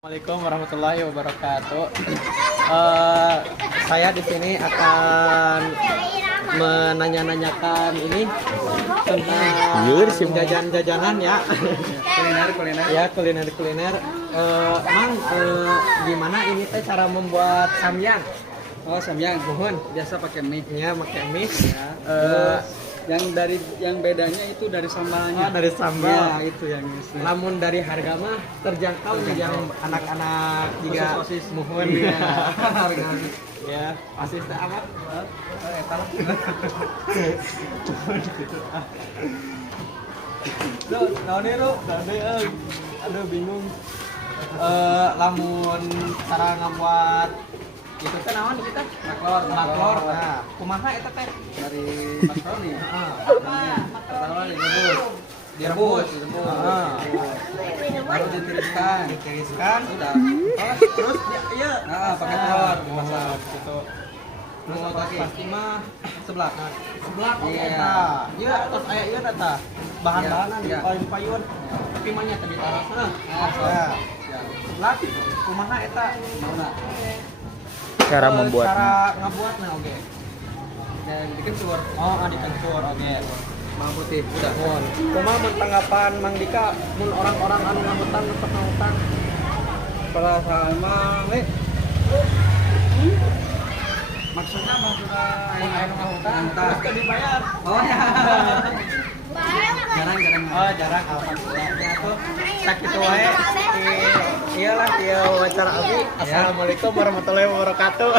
Assalamualaikum warahmatullahi wabarakatuh. Saya di sini akan menanya-nanyakan ini tentang jajan-jajanan ya. Kuliner. Ya, kuliner. Emang gimana ini teh cara membuat samyang? Oh, samyang. Mohon. Biasa pakai mie. Ya, pakai mie. Ya. Yang bedanya itu dari sambalnya. Oh, dari sambal. Ya, itu yang biasanya. Namun dari harga mah terjangkau yang anak-anak juga Sosis. mohon Iya. ya. Harga. Ya, asis teh amat. Aduh bingung. Lamun cara ngabuat itu teh naon kita? Maklor. Nah, kumaha eta teh? Dari makaroni. Pertama Direbus. Baru ditiriskan. Sudah. Sudah. Terus iya. Nah, pakai telur dimasak. Gitu. Terus Terus apa lagi? pasti mah Sebelah. sebelah oke Iya. eta. Iya, terus aya ieu eta. Bahan-bahanan Iya. paling payun. Tapi mah nya tadi tarasna. Ya. Sebelah kumaha eta? Mana? Cara membuatnya. Cara ngabuatna oge. Dan dikencur. Oh, dikencur oge. Bawang putih. Udah. Mun, kumaha mun tanggapan Mang Dika mun orang-orang anu ngahutan tetep ngahutan? Kalau sama maksudnya Mun aya nu ngahutan Ngahutan. terus teu dibayar. Oh ya. Jarang. Oh, jarang alhamdulillah. Ya tuh sakitu wae. Iyalah ieu wawancara abdi. Assalamualaikum warahmatullahi wabarakatuh.